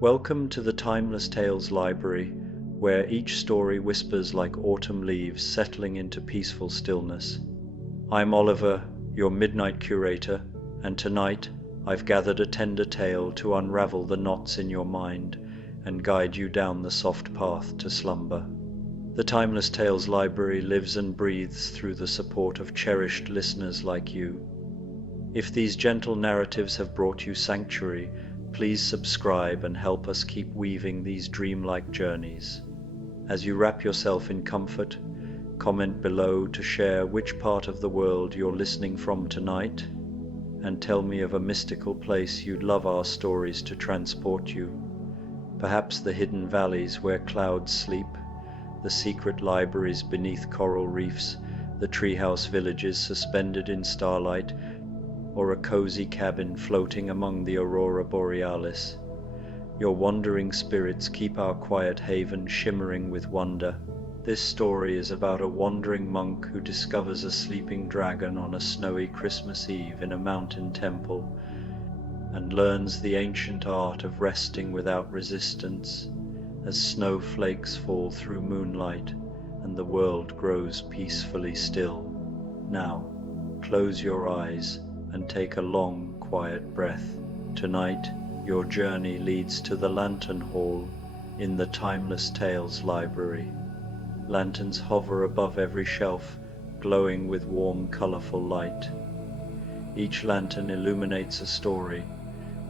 Welcome to the Timeless Tales Library, where each story whispers like autumn leaves settling into peaceful stillness. I'm Oliver, your midnight curator, and tonight I've gathered a tender tale to unravel the knots in your mind and guide you down the soft path to slumber. The Timeless Tales Library lives and breathes through the support of cherished listeners like you. If these gentle narratives have brought you sanctuary, please subscribe and help us keep weaving these dreamlike journeys. As you wrap yourself in comfort, comment below to share which part of the world you're listening from tonight, and tell me of a mystical place you'd love our stories to transport you. Perhaps the hidden valleys where clouds sleep, the secret libraries beneath coral reefs, the treehouse villages suspended in starlight, or a cozy cabin floating among the aurora borealis. Your wandering spirits keep our quiet haven shimmering with wonder. This story is about a wandering monk who discovers a sleeping dragon on a snowy Christmas Eve in a mountain temple, and learns the ancient art of resting without resistance as snowflakes fall through moonlight and the world grows peacefully still. Now, close your eyes and take a long, quiet breath. Tonight, your journey leads to the Lantern Hall in the Timeless Tales Library. Lanterns hover above every shelf, glowing with warm, colorful light. Each lantern illuminates a story,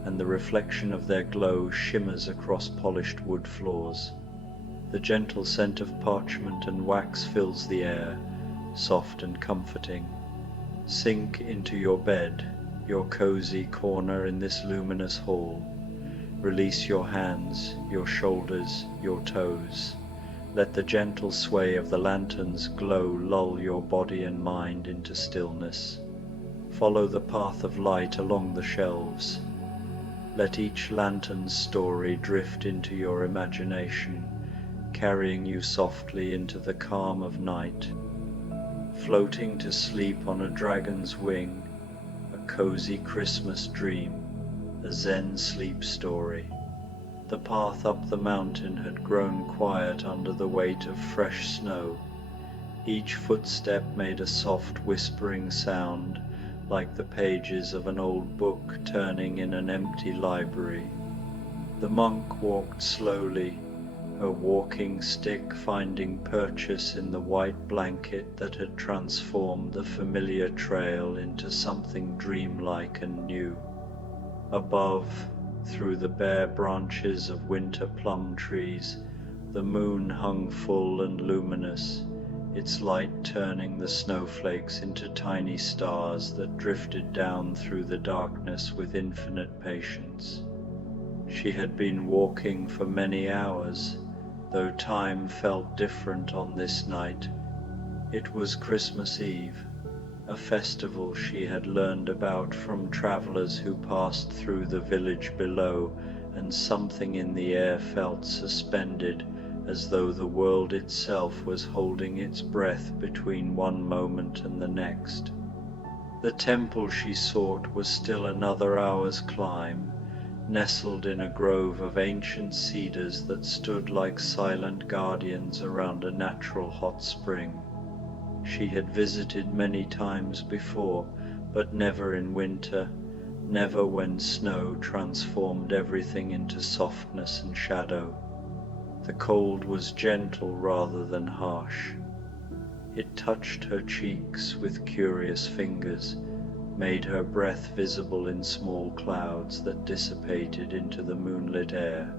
and the reflection of their glow shimmers across polished wood floors. The gentle scent of parchment and wax fills the air, soft and comforting. Sink into your bed, your cozy corner in this luminous hall. Release your hands, your shoulders, your toes. Let the gentle sway of the lantern's glow lull your body and mind into stillness. Follow the path of light along the shelves. Let each lantern's story drift into your imagination, carrying you softly into the calm of night. Floating to sleep on a dragon's wing, a cozy Christmas dream, a Zen Sleep Story. The path up the mountain had grown quiet under the weight of fresh snow. Each footstep made a soft whispering sound, like the pages of an old book turning in an empty library. The monk walked slowly, her walking stick finding purchase in the white blanket that had transformed the familiar trail into something dreamlike and new. Above, through the bare branches of winter plum trees, the moon hung full and luminous, its light turning the snowflakes into tiny stars that drifted down through the darkness with infinite patience. She had been walking for many hours, though time felt different on this night. It was Christmas Eve, a festival she had learned about from travelers who passed through the village below, and something in the air felt suspended, as though the world itself was holding its breath between one moment and the next. The temple she sought was still another hour's climb, nestled in a grove of ancient cedars that stood like silent guardians around a natural hot spring. She had visited many times before, but never in winter, never when snow transformed everything into softness and shadow. The cold was gentle rather than harsh. It touched her cheeks with curious fingers, made her breath visible in small clouds that dissipated into the moonlit air.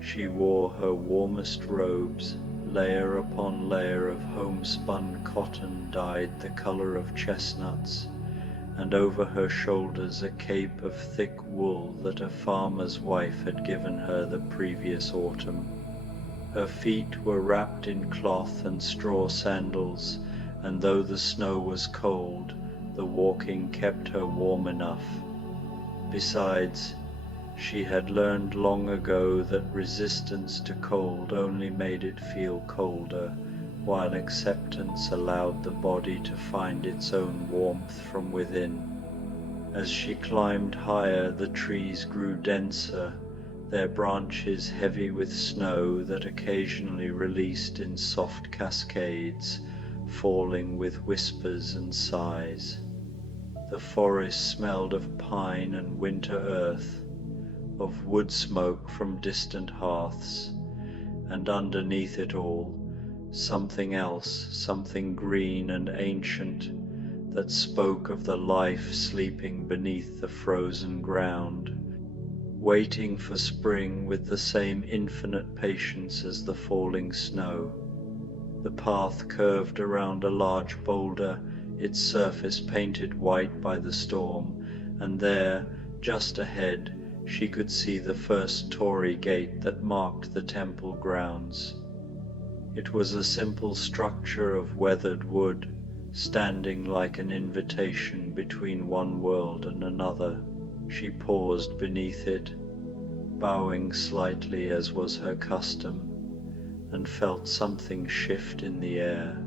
She wore her warmest robes, layer upon layer of homespun cotton dyed the color of chestnuts, and over her shoulders a cape of thick wool that a farmer's wife had given her the previous autumn. Her feet were wrapped in cloth and straw sandals, and though the snow was cold, the walking kept her warm enough. Besides, she had learned long ago that resistance to cold only made it feel colder, while acceptance allowed the body to find its own warmth from within. As she climbed higher, the trees grew denser, their branches heavy with snow that occasionally released in soft cascades, falling with whispers and sighs. The forest smelled of pine and winter earth, of wood smoke from distant hearths, and underneath it all, something else, something green and ancient, that spoke of the life sleeping beneath the frozen ground, waiting for spring with the same infinite patience as the falling snow. The path curved around a large boulder, its surface painted white by the storm, and there, just ahead, she could see the first torii gate that marked the temple grounds. It was a simple structure of weathered wood, standing like an invitation between one world and another. She paused beneath it, bowing slightly as was her custom, and felt something shift in the air.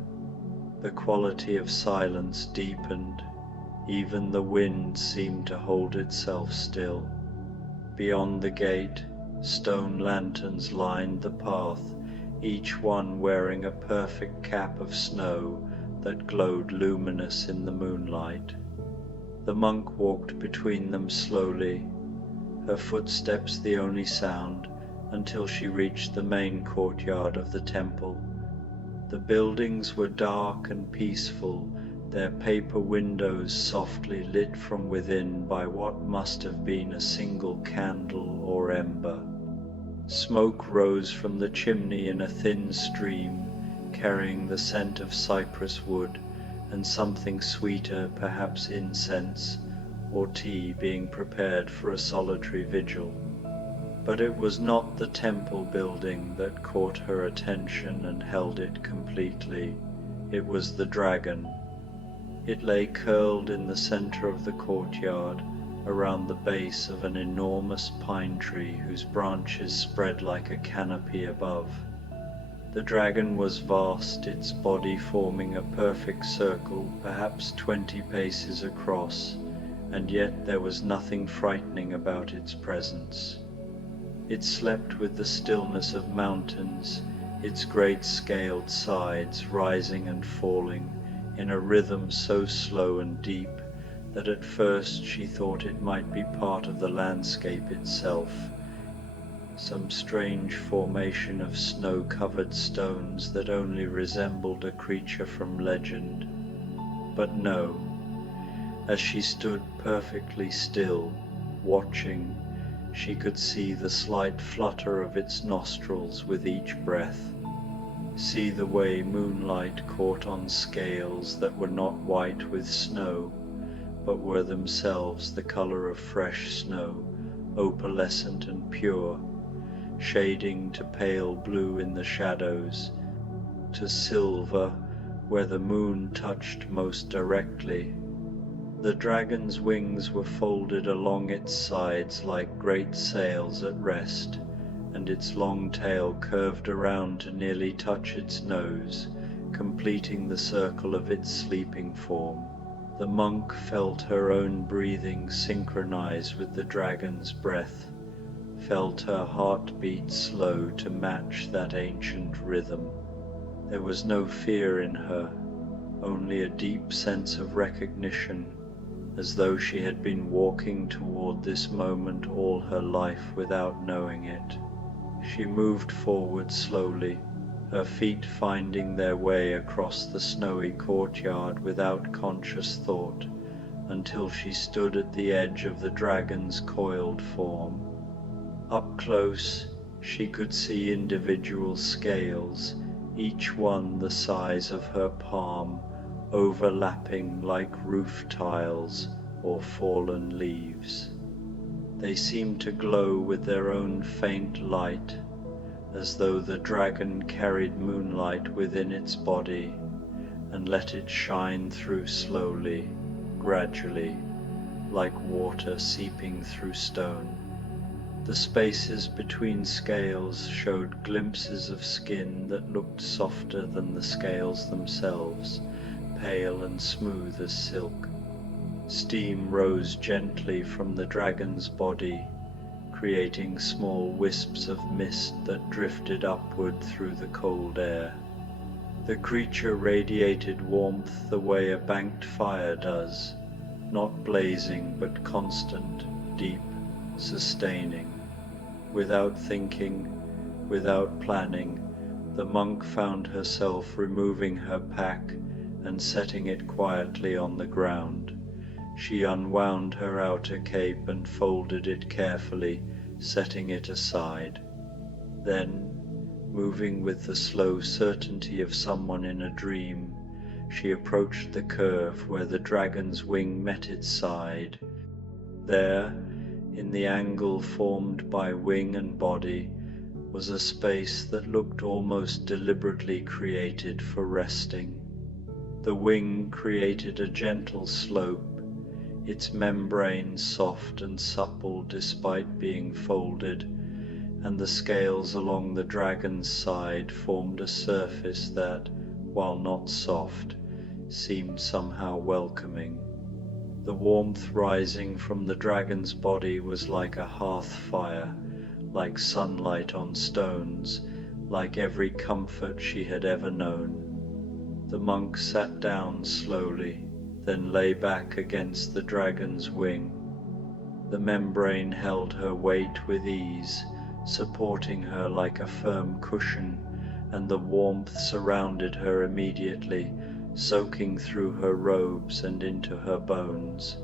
The quality of silence deepened, even the wind seemed to hold itself still. Beyond the gate, stone lanterns lined the path, each one wearing a perfect cap of snow that glowed luminous in the moonlight. The monk walked between them slowly, her footsteps the only sound, until she reached the main courtyard of the temple. The buildings were dark and peaceful, their paper windows softly lit from within by what must have been a single candle or ember. Smoke rose from the chimney in a thin stream, carrying the scent of cypress wood and something sweeter, perhaps incense or tea being prepared for a solitary vigil. But it was not the temple building that caught her attention and held it completely. It was the dragon. It lay curled in the center of the courtyard, around the base of an enormous pine tree whose branches spread like a canopy above. The dragon was vast, its body forming a perfect circle, perhaps 20 paces across, and yet there was nothing frightening about its presence. It slept with the stillness of mountains, its great scaled sides rising and falling in a rhythm so slow and deep that at first she thought it might be part of the landscape itself, some strange formation of snow-covered stones that only resembled a creature from legend. But no, as she stood perfectly still, watching, she could see the slight flutter of its nostrils with each breath, see the way moonlight caught on scales that were not white with snow, but were themselves the color of fresh snow, opalescent and pure, shading to pale blue in the shadows, to silver where the moon touched most directly. The dragon's wings were folded along its sides like great sails at rest, and its long tail curved around to nearly touch its nose, completing the circle of its sleeping form. The monk felt her own breathing synchronize with the dragon's breath, felt her heart beat slow to match that ancient rhythm. There was no fear in her, only a deep sense of recognition, as though she had been walking toward this moment all her life without knowing it. She moved forward slowly, her feet finding their way across the snowy courtyard without conscious thought, until she stood at the edge of the dragon's coiled form. Up close, she could see individual scales, each one the size of her palm, overlapping like roof tiles or fallen leaves. They seemed to glow with their own faint light, as though the dragon carried moonlight within its body and let it shine through slowly, gradually, like water seeping through stone. The spaces between scales showed glimpses of skin that looked softer than the scales themselves, pale and smooth as silk. Steam rose gently from the dragon's body, creating small wisps of mist that drifted upward through the cold air. The creature radiated warmth the way a banked fire does, not blazing but constant, deep, sustaining. Without thinking, without planning, the monk found herself removing her pack and setting it quietly on the ground. She unwound her outer cape and folded it carefully, setting it aside. Then, moving with the slow certainty of someone in a dream, she approached the curve where the dragon's wing met its side. There, in the angle formed by wing and body, was a space that looked almost deliberately created for resting. The wing created a gentle slope, its membrane soft and supple despite being folded, and the scales along the dragon's side formed a surface that, while not soft, seemed somehow welcoming. The warmth rising from the dragon's body was like a hearth fire, like sunlight on stones, like every comfort she had ever known. The monk sat down slowly, then lay back against the dragon's wing. The membrane held her weight with ease, supporting her like a firm cushion, and the warmth surrounded her immediately, soaking through her robes and into her bones.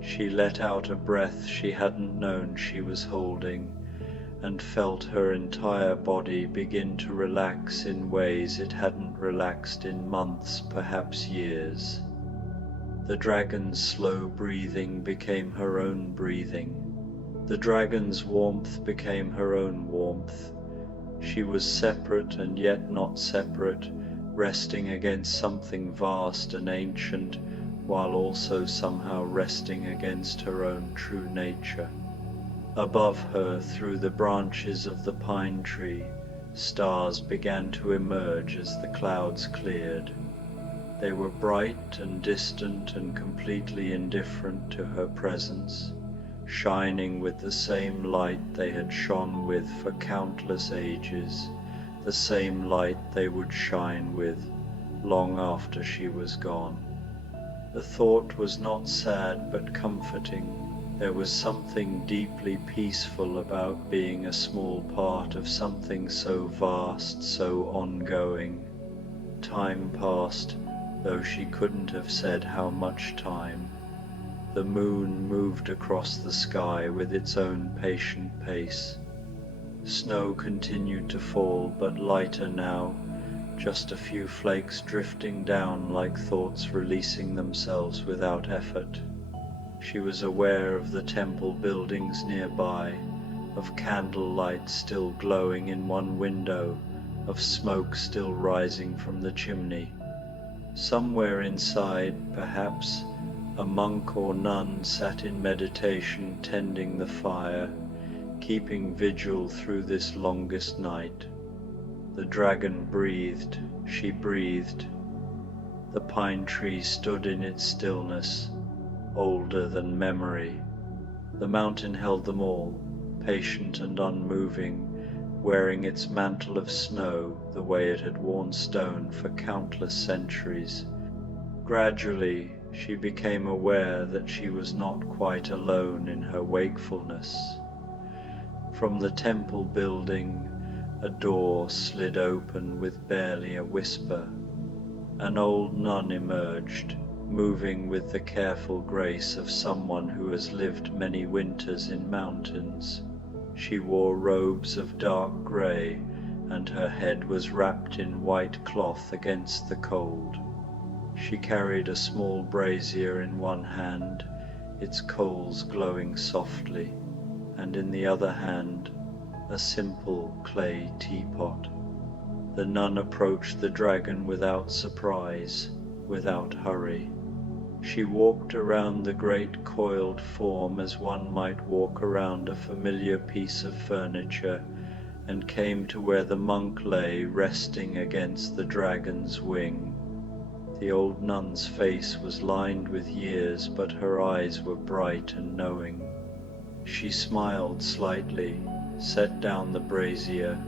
She let out a breath she hadn't known she was holding, and felt her entire body begin to relax in ways it hadn't relaxed in months, perhaps years. The dragon's slow breathing became her own breathing. The dragon's warmth became her own warmth. She was separate and yet not separate, resting against something vast and ancient, while also somehow resting against her own true nature. Above her, through the branches of the pine tree, stars began to emerge as the clouds cleared. They were bright and distant and completely indifferent to her presence, shining with the same light they had shone with for countless ages, the same light they would shine with long after she was gone. The thought was not sad but comforting. There was something deeply peaceful about being a small part of something so vast, so ongoing. Time passed, though she couldn't have said how much time. The moon moved across the sky with its own patient pace. Snow continued to fall, but lighter now, just a few flakes drifting down like thoughts releasing themselves without effort. She was aware of the temple buildings nearby, of candlelight still glowing in one window, of smoke still rising from the chimney. Somewhere inside, perhaps, a monk or nun sat in meditation tending the fire, keeping vigil through this longest night. The dragon breathed, she breathed. The pine tree stood in its stillness, older than memory. The mountain held them all, patient and unmoving, wearing its mantle of snow the way it had worn stone for countless centuries. Gradually, she became aware that she was not quite alone in her wakefulness. From the temple building, a door slid open with barely a whisper. An old nun emerged, moving with the careful grace of someone who has lived many winters in mountains. She wore robes of dark grey, and her head was wrapped in white cloth against the cold. She carried a small brazier in one hand, its coals glowing softly, and in the other hand, a simple clay teapot. The nun approached the dragon without surprise, without hurry. She walked around the great coiled form as one might walk around a familiar piece of furniture, and came to where the monk lay resting against the dragon's wing. The old nun's face was lined with years, but her eyes were bright and knowing. She smiled slightly, set down the brazier,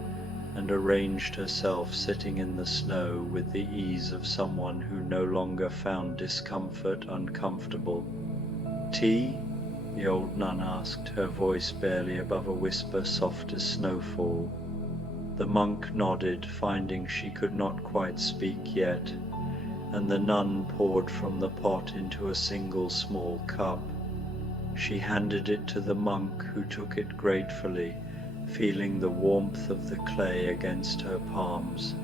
and arranged herself sitting in the snow with the ease of someone who no longer found discomfort uncomfortable. "Tea?" the old nun asked, her voice barely above a whisper, soft as snowfall. The monk nodded, finding she could not quite speak yet, and the nun poured from the pot into a single small cup. She handed it to the monk, who took it gratefully, feeling the warmth of the clay against her palms.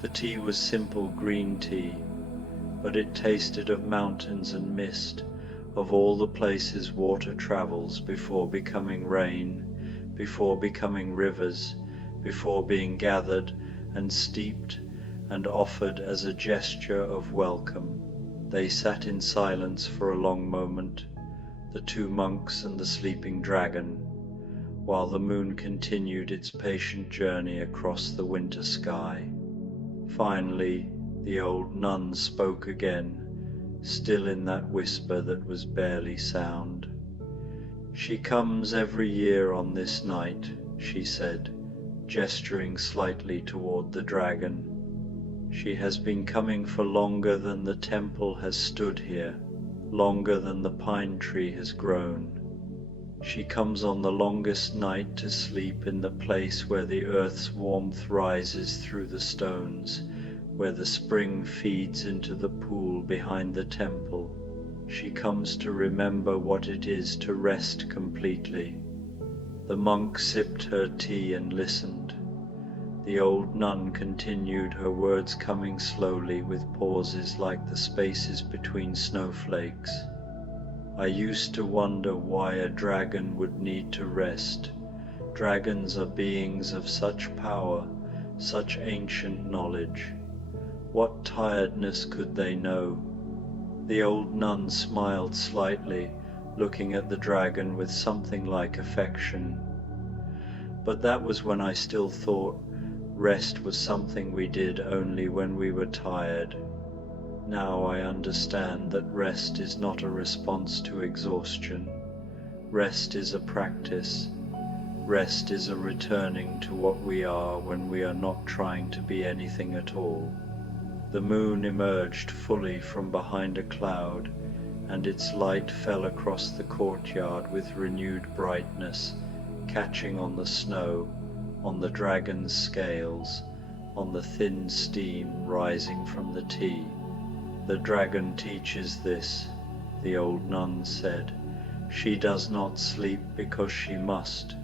The tea was simple green tea, but it tasted of mountains and mist, of all the places water travels before becoming rain, before becoming rivers, before being gathered and steeped and offered as a gesture of welcome. They sat in silence for a long moment, the two monks and the sleeping dragon, while the moon continued its patient journey across the winter sky. Finally, the old nun spoke again, still in that whisper that was barely sound. "She comes every year on this night," she said, gesturing slightly toward the dragon. "She has been coming for longer than the temple has stood here, longer than the pine tree has grown. She comes on the longest night to sleep in the place where the earth's warmth rises through the stones, where the spring feeds into the pool behind the temple. She comes to remember what it is to rest completely." The monk sipped her tea and listened. The old nun continued, her words coming slowly with pauses like the spaces between snowflakes. "I used to wonder why a dragon would need to rest. Dragons are beings of such power, such ancient knowledge. What tiredness could they know?" The old nun smiled slightly, looking at the dragon with something like affection. "But that was when I still thought rest was something we did only when we were tired. Now I understand that rest is not a response to exhaustion. Rest is a practice. Rest is a returning to what we are when we are not trying to be anything at all." The moon emerged fully from behind a cloud, and its light fell across the courtyard with renewed brightness, catching on the snow, on the dragon's scales, on the thin steam rising from the tea. "The dragon teaches this," the old nun said. "She does not sleep because she must.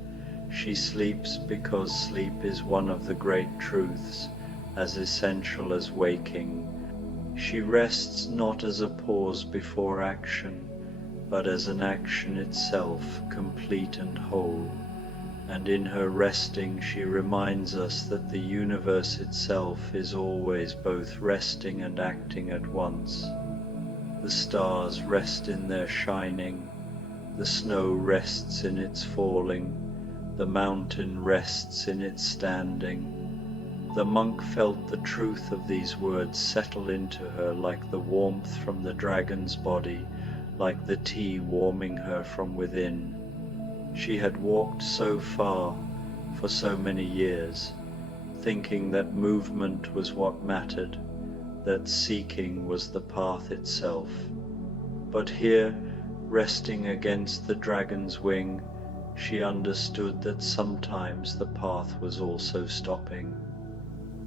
She sleeps because sleep is one of the great truths, as essential as waking. She rests not as a pause before action, but as an action itself, complete and whole. And in her resting she reminds us that the universe itself is always both resting and acting at once. The stars rest in their shining, the snow rests in its falling, the mountain rests in its standing." The monk felt the truth of these words settle into her like the warmth from the dragon's body, like the tea warming her from within. She had walked so far, for so many years, thinking that movement was what mattered, that seeking was the path itself. But here, resting against the dragon's wing, she understood that sometimes the path was also stopping.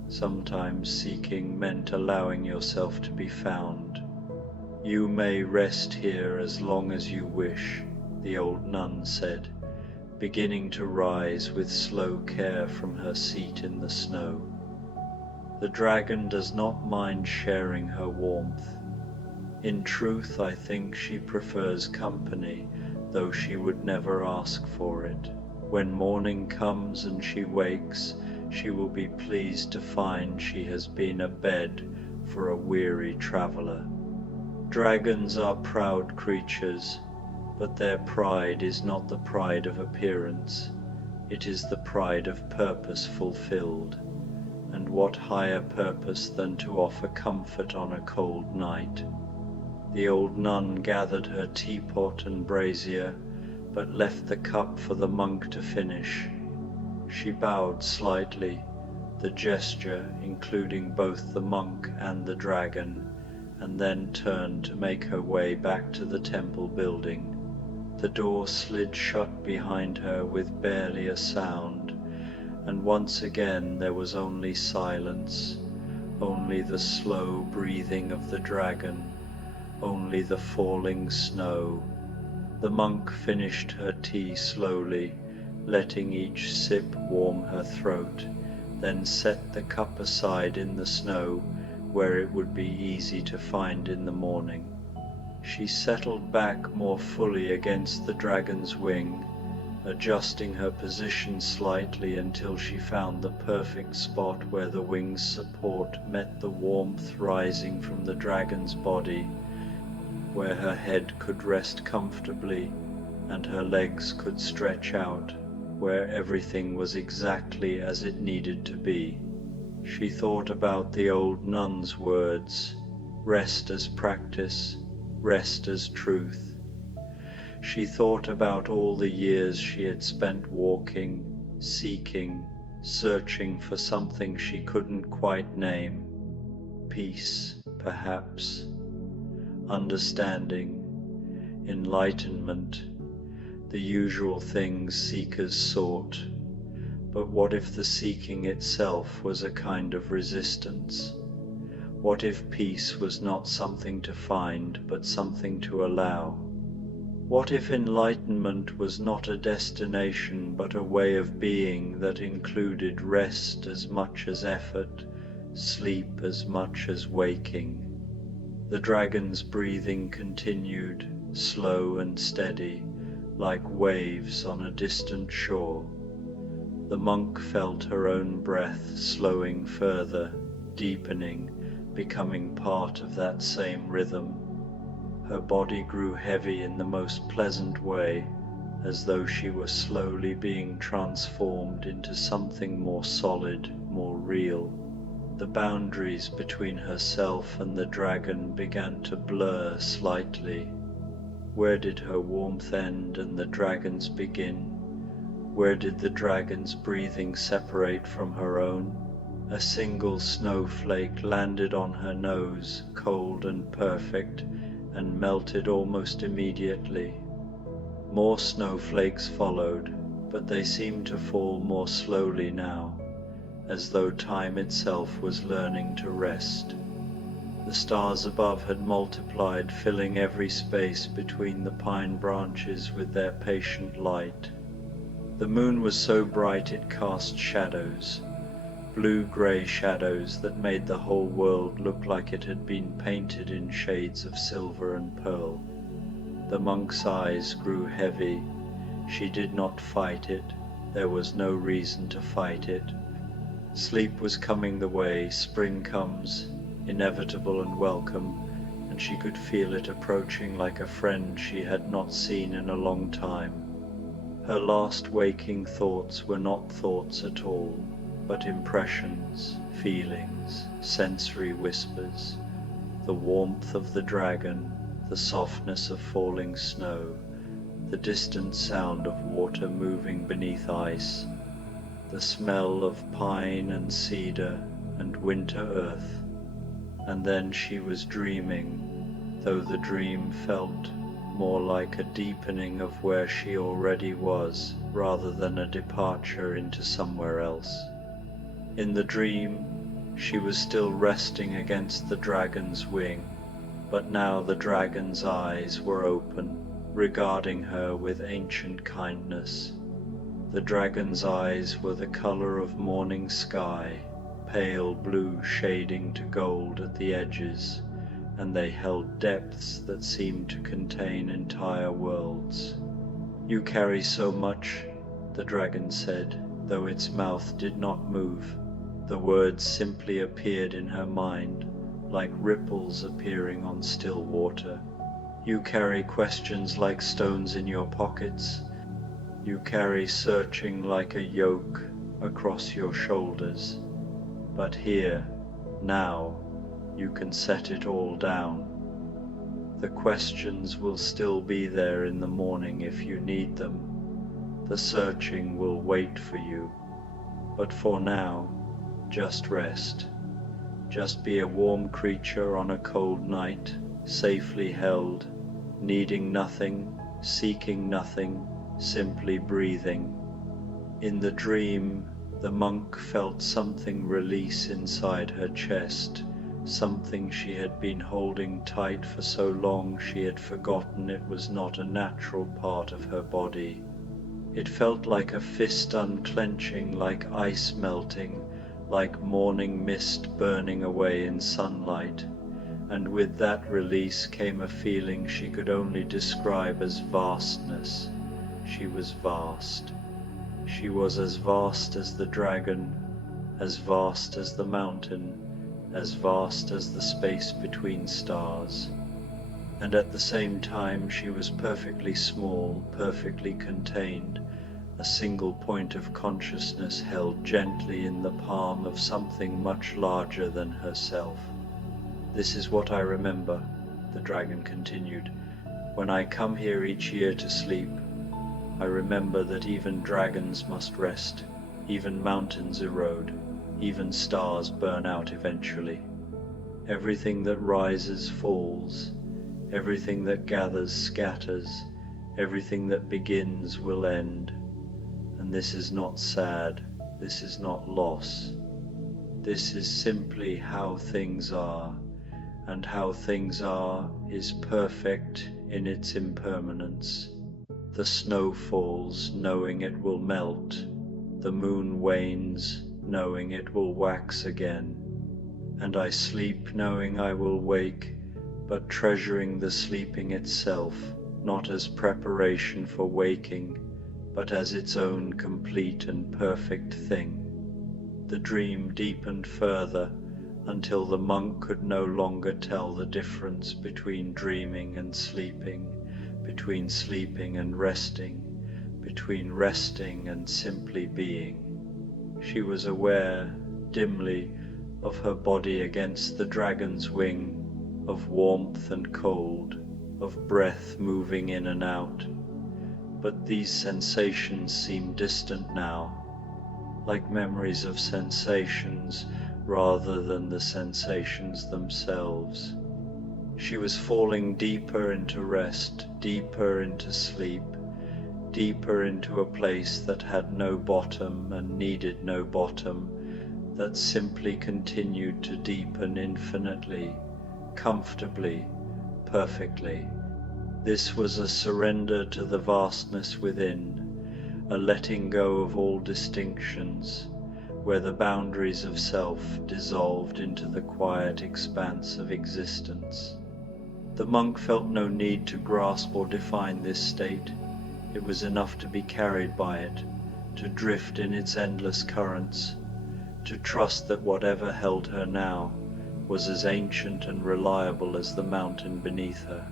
Sometimes seeking meant allowing yourself to be found. "You may rest here as long as you wish," the old nun said, beginning to rise with slow care from her seat in the snow. The dragon does not mind sharing her warmth. In truth, I think she prefers company, though she would never ask for it. When morning comes and she wakes, she will be pleased to find she has been a bed for a weary traveler. Dragons are proud creatures, but their pride is not the pride of appearance. It is the pride of purpose fulfilled. And what higher purpose than to offer comfort on a cold night? The old nun gathered her teapot and brazier, but left the cup for the monk to finish. She bowed slightly, the gesture including both the monk and the dragon, and then turned to make her way back to the temple building. The door slid shut behind her with barely a sound, and once again there was only silence, only the slow breathing of the dragon, only the falling snow. The monk finished her tea slowly, letting each sip warm her throat, then set the cup aside in the snow where it would be easy to find in the morning. She settled back more fully against the dragon's wing, adjusting her position slightly until she found the perfect spot where the wing's support met the warmth rising from the dragon's body, where her head could rest comfortably and her legs could stretch out, where everything was exactly as it needed to be. She thought about the old nun's words, rest as practice, rest as truth. She thought about all the years she had spent walking, seeking, searching for something she couldn't quite name. Peace, perhaps. Understanding, enlightenment, the usual things seekers sought. But what if the seeking itself was a kind of resistance? What if peace was not something to find, but something to allow? What if enlightenment was not a destination, but a way of being that included rest as much as effort, sleep as much as waking? The dragon's breathing continued, slow and steady, like waves on a distant shore. The monk felt her own breath slowing further, deepening, becoming part of that same rhythm. Her body grew heavy in the most pleasant way, as though she were slowly being transformed into something more solid, more real. The boundaries between herself and the dragon began to blur slightly. Where did her warmth end and the dragon's begin? Where did the dragon's breathing separate from her own? A single snowflake landed on her nose, cold and perfect, and melted almost immediately. More snowflakes followed, but they seemed to fall more slowly now, as though time itself was learning to rest. The stars above had multiplied, filling every space between the pine branches with their patient light. The moon was so bright it cast shadows, blue-grey shadows that made the whole world look like it had been painted in shades of silver and pearl. The monk's eyes grew heavy. She did not fight it. There was no reason to fight it. Sleep was coming the way spring comes, inevitable and welcome, and she could feel it approaching like a friend she had not seen in a long time. Her last waking thoughts were not thoughts at all, but impressions, feelings, sensory whispers, the warmth of the dragon, the softness of falling snow, the distant sound of water moving beneath ice, the smell of pine and cedar and winter earth. And then she was dreaming, though the dream felt more like a deepening of where she already was, rather than a departure into somewhere else. In the dream, she was still resting against the dragon's wing, but now the dragon's eyes were open, regarding her with ancient kindness. The dragon's eyes were the color of morning sky, pale blue shading to gold at the edges, and they held depths that seemed to contain entire worlds. "You carry so much," the dragon said, though its mouth did not move. The words simply appeared in her mind, like ripples appearing on still water. "You carry questions like stones in your pockets. You carry searching like a yoke across your shoulders. But here, now, you can set it all down." The questions will still be there in the morning if you need them. The searching will wait for you. But for now, just rest. Just be a warm creature on a cold night, safely held, needing nothing, seeking nothing, simply breathing. In the dream, the monk felt something release inside her chest, something she had been holding tight for so long she had forgotten it was not a natural part of her body. It felt like a fist unclenching, like ice melting, like morning mist burning away in sunlight, and with that release came a feeling she could only describe as vastness. She was vast. She was as vast as the dragon, as vast as the mountain, as vast as the space between stars. And at the same time she was perfectly small, perfectly contained, a single point of consciousness held gently in the palm of something much larger than herself. This is what I remember, the dragon continued. When I come here each year to sleep, I remember that even dragons must rest, even mountains erode, even stars burn out eventually. Everything that rises falls, everything that gathers scatters, everything that begins will end. And this is not sad, this is not loss. This is simply how things are, and how things are is perfect in its impermanence. The snow falls, knowing it will melt. The moon wanes, knowing it will wax again. And I sleep knowing I will wake, but treasuring the sleeping itself, not as preparation for waking, but as its own complete and perfect thing. The dream deepened further until the monk could no longer tell the difference between dreaming and sleeping, between sleeping and resting, between resting and simply being. She was aware, dimly, of her body against the dragon's wing, of warmth and cold, of breath moving in and out. But these sensations seemed distant now, like memories of sensations rather than the sensations themselves. She was falling deeper into rest, deeper into sleep, deeper into a place that had no bottom and needed no bottom, that simply continued to deepen infinitely, comfortably, perfectly. This was a surrender to the vastness within, a letting go of all distinctions, where the boundaries of self dissolved into the quiet expanse of existence. The monk felt no need to grasp or define this state. It was enough to be carried by it, to drift in its endless currents, to trust that whatever held her now was as ancient and reliable as the mountain beneath her.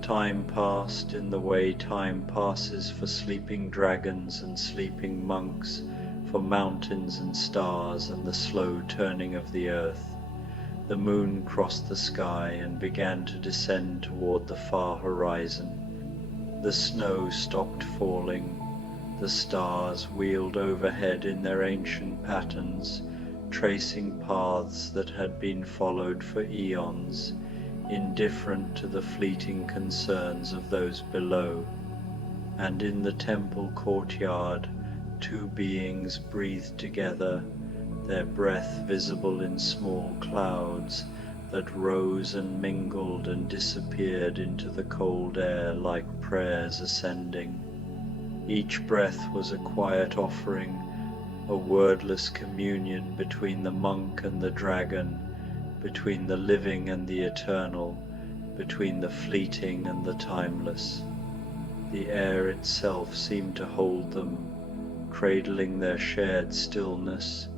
Time passed in the way time passes for sleeping dragons and sleeping monks, for mountains and stars and the slow turning of the earth. The moon crossed the sky and began to descend toward the far horizon. The snow stopped falling. The stars wheeled overhead in their ancient patterns, tracing paths that had been followed for eons, indifferent to the fleeting concerns of those below. And in the temple courtyard, two beings breathed together, their breath visible in small clouds that rose and mingled and disappeared into the cold air like prayers ascending. Each breath was a quiet offering, a wordless communion between the monk and the dragon, between the living and the eternal, between the fleeting and the timeless. The air itself seemed to hold them, cradling their shared stillness,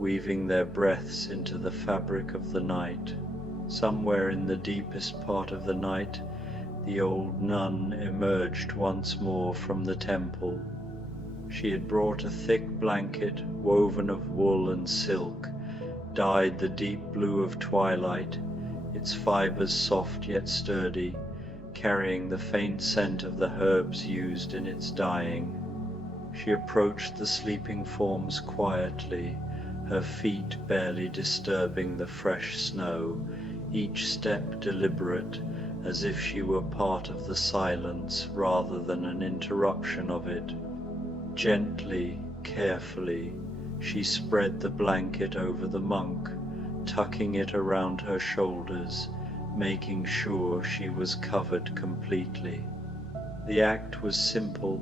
weaving their breaths into the fabric of the night. Somewhere in the deepest part of the night, the old nun emerged once more from the temple. She had brought a thick blanket woven of wool and silk, dyed the deep blue of twilight, its fibers soft yet sturdy, carrying the faint scent of the herbs used in its dyeing. She approached the sleeping forms quietly, her feet barely disturbing the fresh snow, each step deliberate, as if she were part of the silence rather than an interruption of it. Gently, carefully, she spread the blanket over the monk, tucking it around her shoulders, making sure she was covered completely. The act was simple,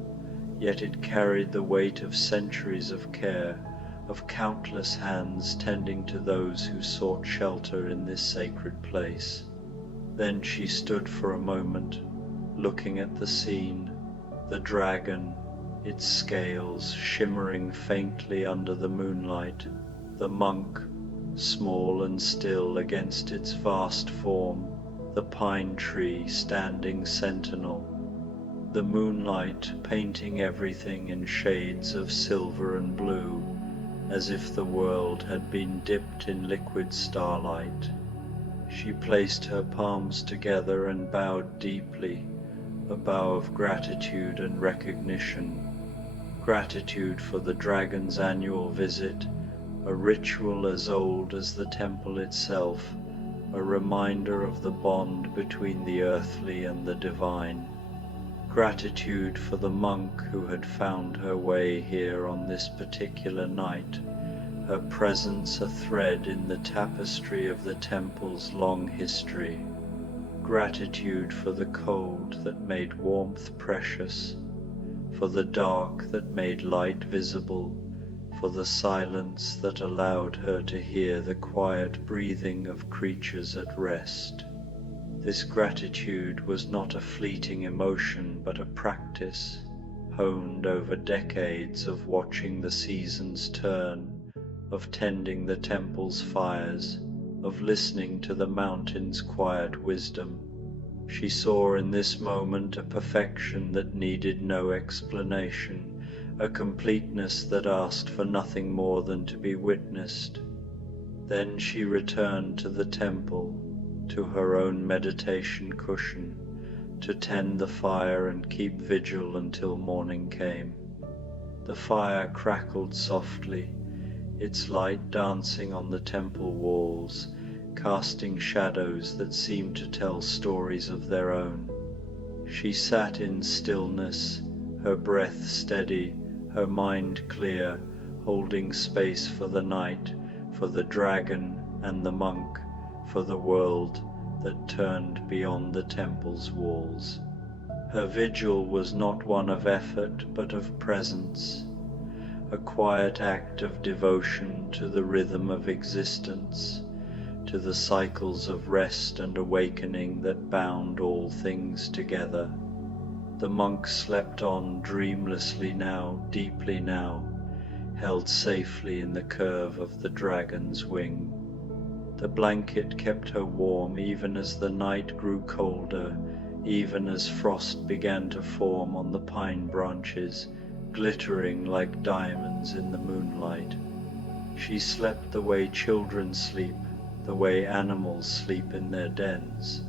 yet it carried the weight of centuries of care, of countless hands tending to those who sought shelter in this sacred place. Then she stood for a moment, looking at the scene, the dragon, its scales shimmering faintly under the moonlight, the monk, small and still against its vast form, the pine tree standing sentinel, the moonlight painting everything in shades of silver and blue, as if the world had been dipped in liquid starlight. She placed her palms together and bowed deeply, a bow of gratitude and recognition. Gratitude for the dragon's annual visit, a ritual as old as the temple itself, a reminder of the bond between the earthly and the divine. Gratitude for the monk who had found her way here on this particular night, her presence a thread in the tapestry of the temple's long history. Gratitude for the cold that made warmth precious, for the dark that made light visible, for the silence that allowed her to hear the quiet breathing of creatures at rest. This gratitude was not a fleeting emotion, but a practice, honed over decades of watching the seasons turn, of tending the temple's fires, of listening to the mountain's quiet wisdom. She saw in this moment a perfection that needed no explanation, a completeness that asked for nothing more than to be witnessed. Then she returned to the temple, to her own meditation cushion, to tend the fire and keep vigil until morning came. The fire crackled softly, its light dancing on the temple walls, casting shadows that seemed to tell stories of their own. She sat in stillness, her breath steady, her mind clear, holding space for the night, for the dragon and the monk, for the world that turned beyond the temple's walls. Her vigil was not one of effort but of presence, a quiet act of devotion to the rhythm of existence, to the cycles of rest and awakening that bound all things together. The monk slept on dreamlessly now, deeply now, held safely in the curve of the dragon's wing. The blanket kept her warm even as the night grew colder, even as frost began to form on the pine branches, glittering like diamonds in the moonlight. She slept the way children sleep, the way animals sleep in their dens,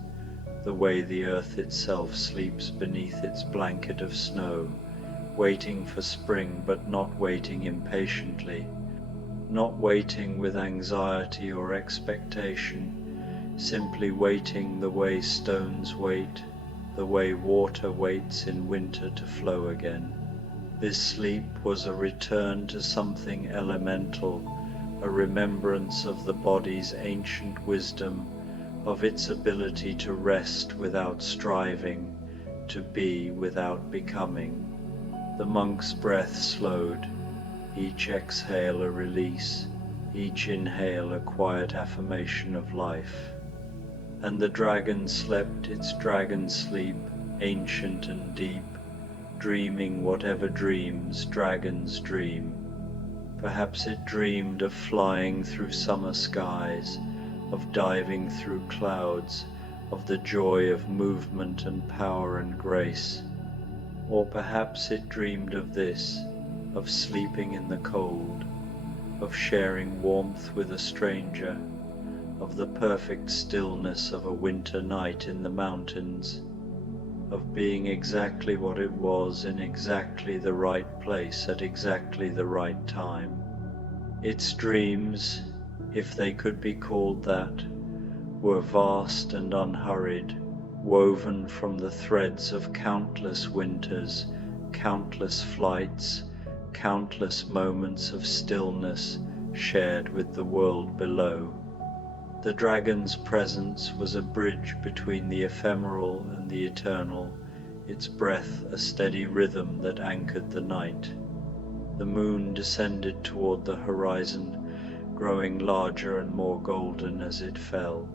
the way the earth itself sleeps beneath its blanket of snow, waiting for spring but not waiting impatiently, not waiting with anxiety or expectation, simply waiting the way stones wait, the way water waits in winter to flow again. This sleep was a return to something elemental, a remembrance of the body's ancient wisdom, of its ability to rest without striving, to be without becoming. The monk's breath slowed, each exhale a release, each inhale a quiet affirmation of life. And the dragon slept its dragon sleep, ancient and deep, dreaming whatever dreams dragons dream. Perhaps it dreamed of flying through summer skies, of diving through clouds, of the joy of movement and power and grace. Or perhaps it dreamed of this, of sleeping in the cold, of sharing warmth with a stranger, of the perfect stillness of a winter night in the mountains, of being exactly what it was in exactly the right place at exactly the right time. Its dreams, if they could be called that, were vast and unhurried, woven from the threads of countless winters, countless flights, countless moments of stillness shared with the world below. The dragon's presence was a bridge between the ephemeral and the eternal, its breath a steady rhythm that anchored the night. The moon descended toward the horizon, growing larger and more golden as it fell,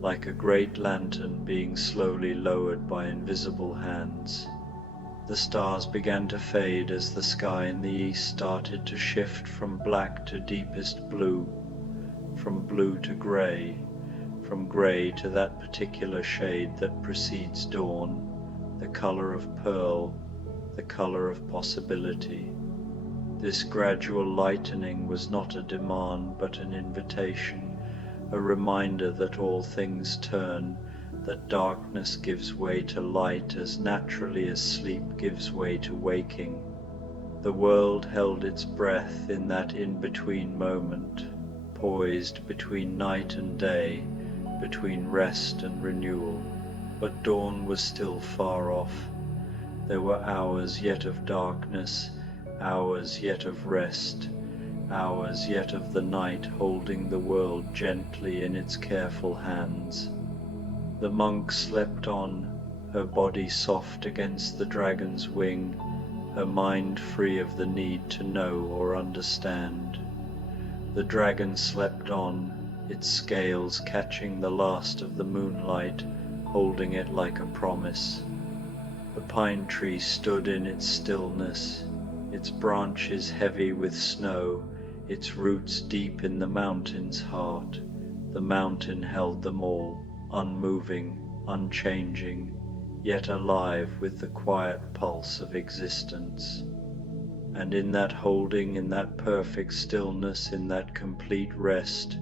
like a great lantern being slowly lowered by invisible hands. The stars began to fade as the sky in the east started to shift from black to deepest blue, from blue to gray, from gray to that particular shade that precedes dawn, the color of pearl, the color of possibility. This gradual lightening was not a demand but an invitation, a reminder that all things turn, that darkness gives way to light as naturally as sleep gives way to waking. The world held its breath in that in-between moment, poised between night and day, between rest and renewal. But dawn was still far off. There were hours yet of darkness, hours yet of rest, hours yet of the night holding the world gently in its careful hands. The monk slept on, her body soft against the dragon's wing, her mind free of the need to know or understand. The dragon slept on, its scales catching the last of the moonlight, holding it like a promise. The pine tree stood in its stillness, its branches heavy with snow, its roots deep in the mountain's heart. The mountain held them all, unmoving, unchanging, yet alive with the quiet pulse of existence. And in that holding, in that perfect stillness, in that complete rest,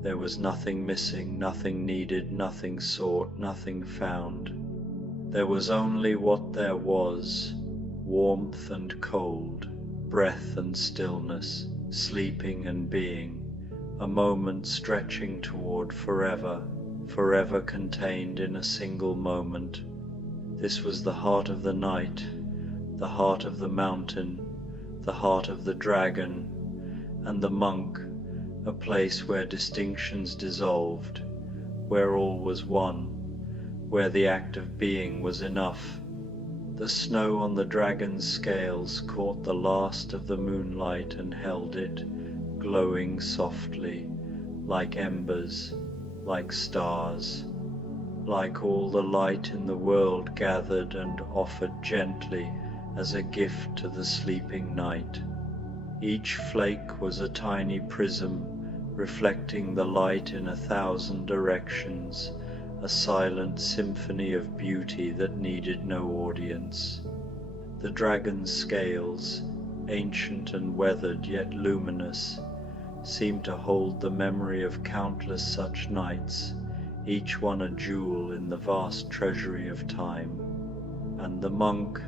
there was nothing missing, nothing needed, nothing sought, nothing found. There was only what there was, warmth and cold, breath and stillness, sleeping and being, a moment stretching toward forever, forever contained in a single moment. This was the heart of the night, the heart of the mountain, the heart of the dragon, and the monk, a place where distinctions dissolved, where all was one, where the act of being was enough. The snow on the dragon's scales caught the last of the moonlight and held it, glowing softly, like embers, like stars, like all the light in the world gathered and offered gently as a gift to the sleeping night. Each flake was a tiny prism, reflecting the light in 1,000 directions, a silent symphony of beauty that needed no audience. The dragon's scales, ancient and weathered yet luminous, seemed to hold the memory of countless such nights, each one a jewel in the vast treasury of time. And the monk,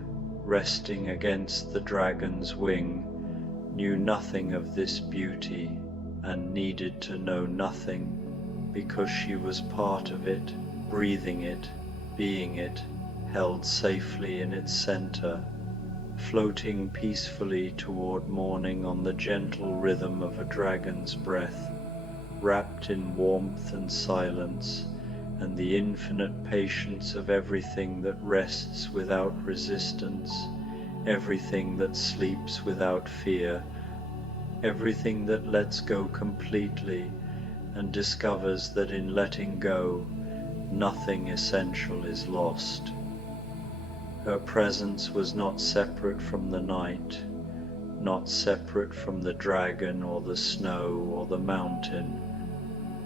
resting against the dragon's wing, knew nothing of this beauty and needed to know nothing, because she was part of it, breathing it, being it, held safely in its center, floating peacefully toward morning on the gentle rhythm of a dragon's breath, wrapped in warmth and silence and the infinite patience of everything that rests without resistance, everything that sleeps without fear, everything that lets go completely and discovers that in letting go, nothing essential is lost. Her presence was not separate from the night, not separate from the dragon or the snow or the mountain.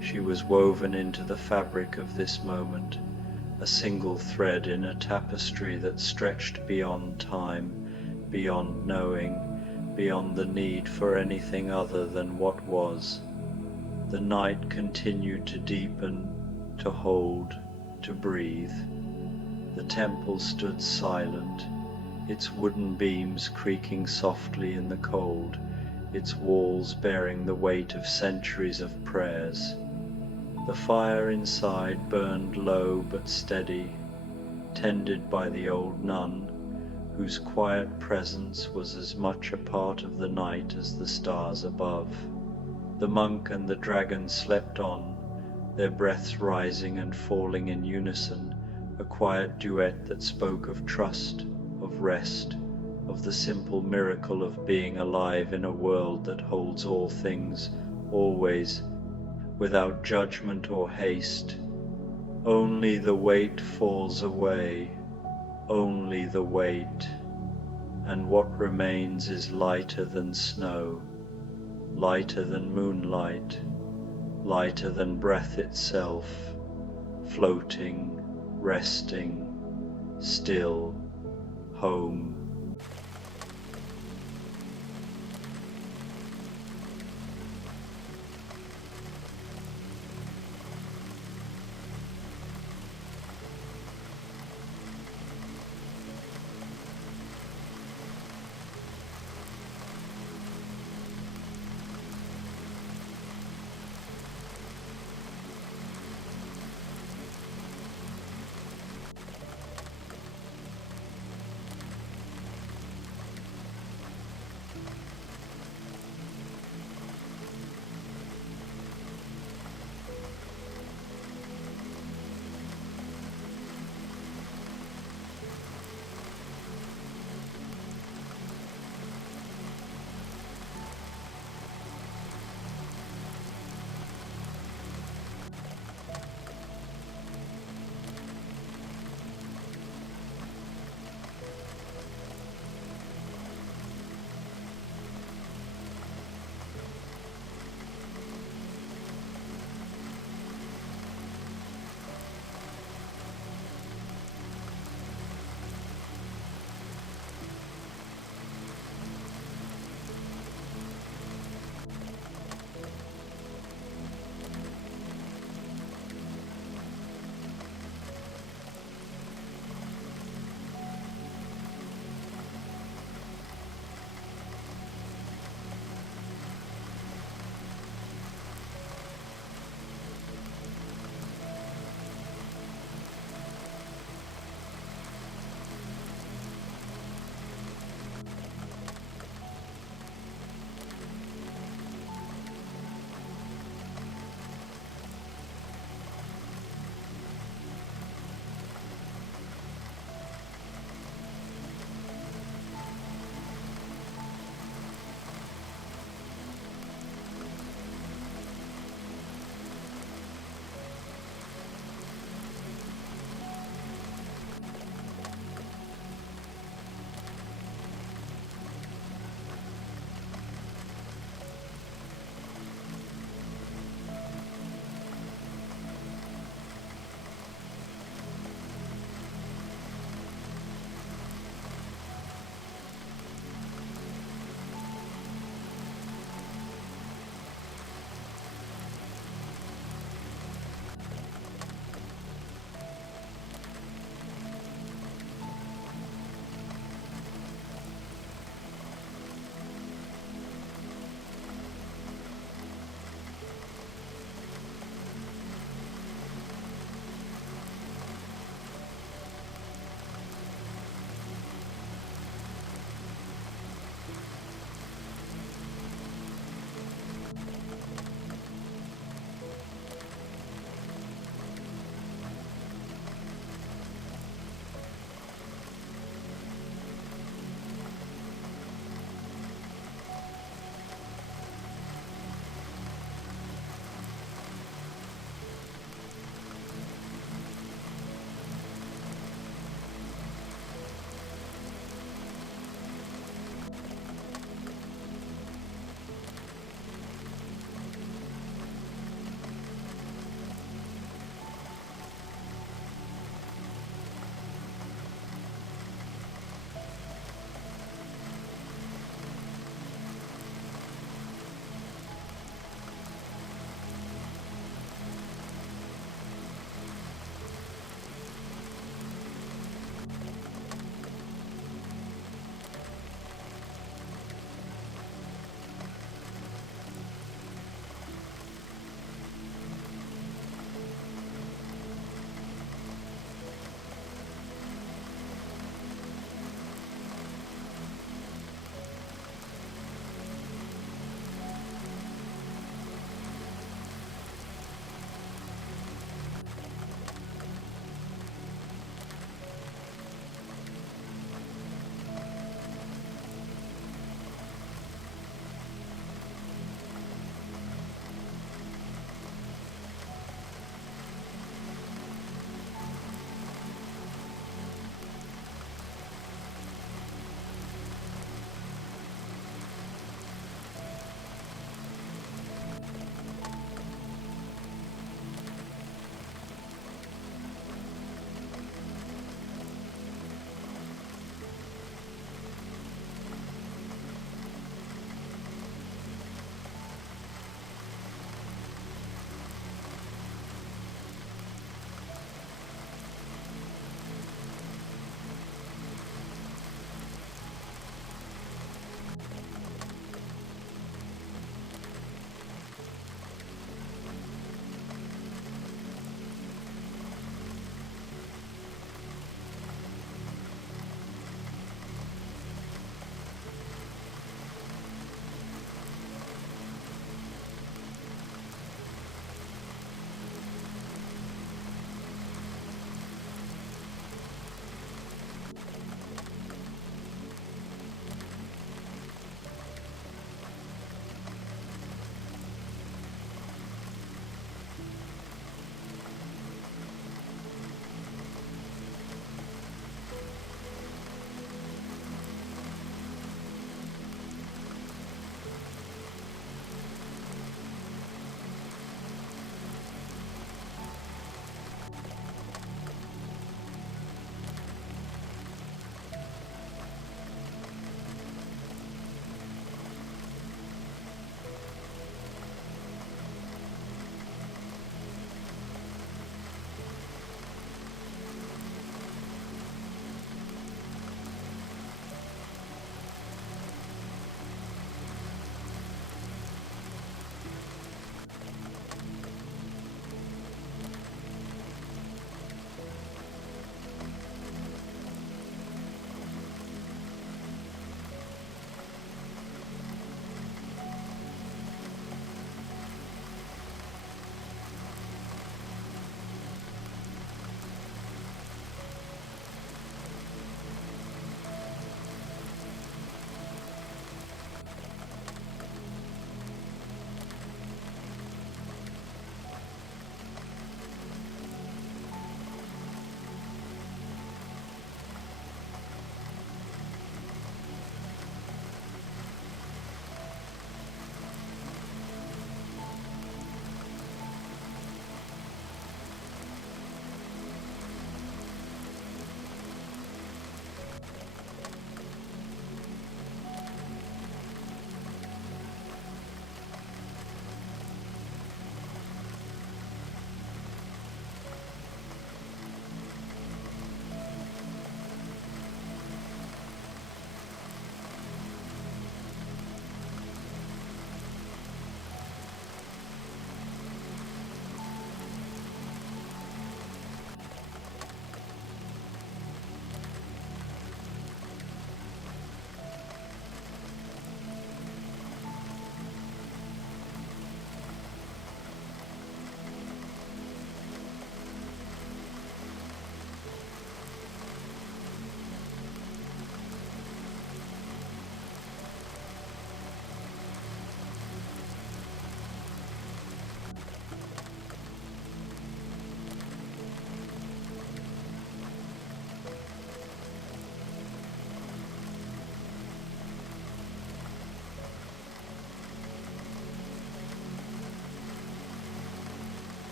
She was woven into the fabric of this moment, a single thread in a tapestry that stretched beyond time, beyond knowing, beyond the need for anything other than what was. The night continued to deepen, to hold, to breathe. The temple stood silent, its wooden beams creaking softly in the cold, its walls bearing the weight of centuries of prayers. The fire inside burned low but steady, tended by the old nun, whose quiet presence was as much a part of the night as the stars above. The monk and the dragon slept on, their breaths rising and falling in unison, a quiet duet that spoke of trust, of rest, of the simple miracle of being alive in a world that holds all things, always, without judgment or haste. Only the weight falls away, only the weight, and what remains is lighter than snow, lighter than moonlight, lighter than breath itself, floating, resting, still, home,